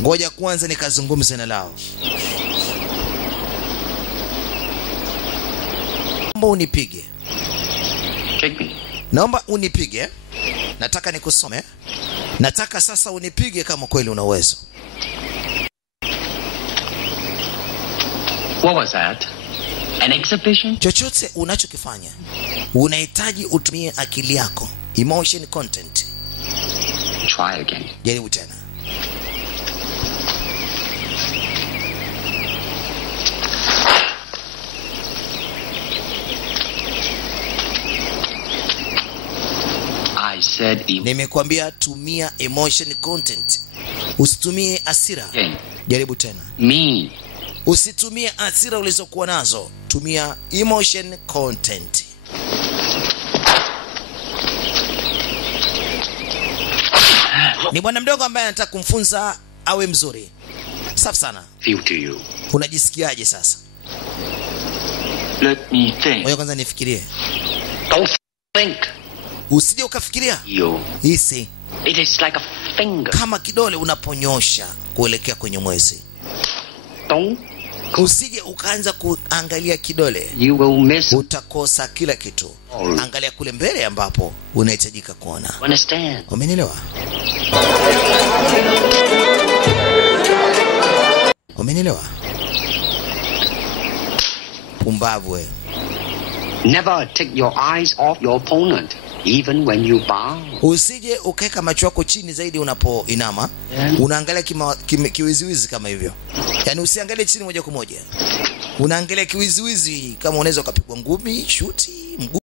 Ngoja kwanza nikazungumze na lao. Naomba unipige. Naomba unipige. Nataka nikusome. Nataka sasa unipige kama kweli una uwezo. What was that? An exhibition? Chochote unachokifanya unahitaji utumie akili yako. Emotion content. Try again. Jaribu tena. I said nimekuambia tumia emotion content. Usitumie hasira. Jaribu tena. Me. Usitumie hasira ulizokuwa nazo. Tumia emotion content. Ni bwana mdogo ambaye anataka kumfunza awe mzuri. Safi sana. Feel to you. Unajisikiaje sasa? Let me think. Ngoja kwanza nifikirie. Don't think. Usije ukafikiria. You. Hisi. It is like a finger. Kama kidole unaponyosha kuelekea kwenye mwezi. Don't. Usije ukaanza kuangalia kidole. You will miss. Utakosa kila kitu. Angalia kule mbele ambapo unahitajika kuona. Understand? Umenielewa? Umenielewa? Pumbavu wewe. Never take your eyes off your opponent, even when you bow. Usije ukaweka macho yako chini zaidi unapoinama. Unaangalia kiwiziwizi kama hivyo. Yaani usiangalie chini moja kwa moja. Unaangalia kiwiziwizi kama unaweza ukapigwa ngumi, shuti, mguu.